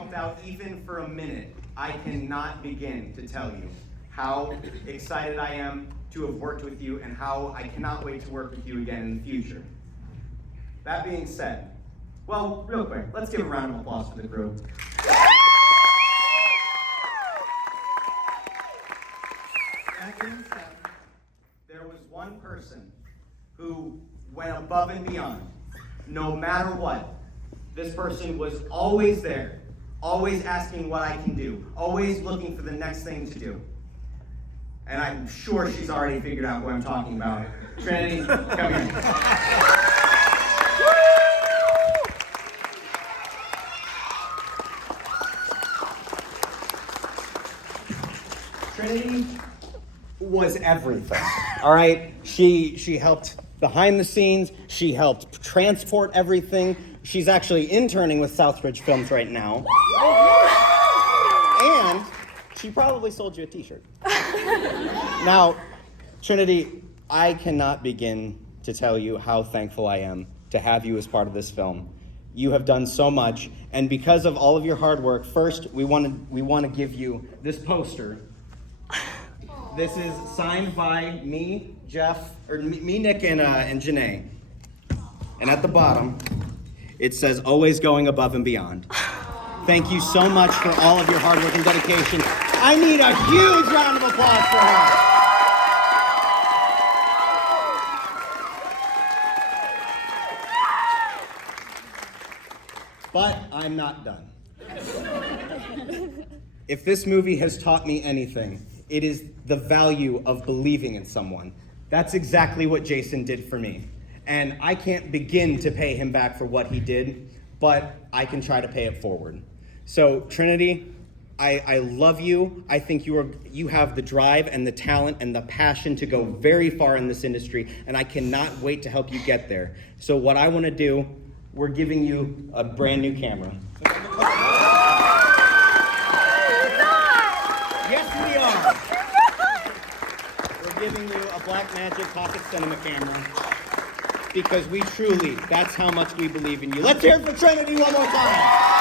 helped out even for a minute, I cannot begin to tell you how excited I am to have worked with you and how I cannot wait to work with you again in the future. That being said, well, real quick, let's give a round of applause for the crew. That being said, there was one person who went above and beyond, no matter what. This person was always there, always asking what I can do, always looking for the next thing to do. And I'm sure she's already figured out what I'm talking about. Trinity, come here. Trinity was everything, all right? She helped behind the scenes. She helped transport everything. She's actually interning with Southbridge Films right now. And she probably sold you a t-shirt. Now, Trinity, I cannot begin to tell you how thankful I am to have you as part of this film. You have done so much, and because of all of your hard work, first, we want to give you this poster. This is signed by me, Jeff, or me, Nick, and Janae. And at the bottom, it says, "Always going above and beyond." Thank you so much for all of your hard work and dedication. I need a huge round of applause for her. But I'm not done. If this movie has taught me anything, it is the value of believing in someone. That's exactly what Jason did for me. And I can't begin to pay him back for what he did, but I can try to pay it forward. So Trinity, I love you. I think you have the drive and the talent and the passion to go very far in this industry, and I cannot wait to help you get there. So what I want to do, we're giving you a brand new camera. Yes, we are. We're giving you a Blackmagic Pocket Cinema camera because we truly, that's how much we believe in you. Let's hear it for Trinity one more time.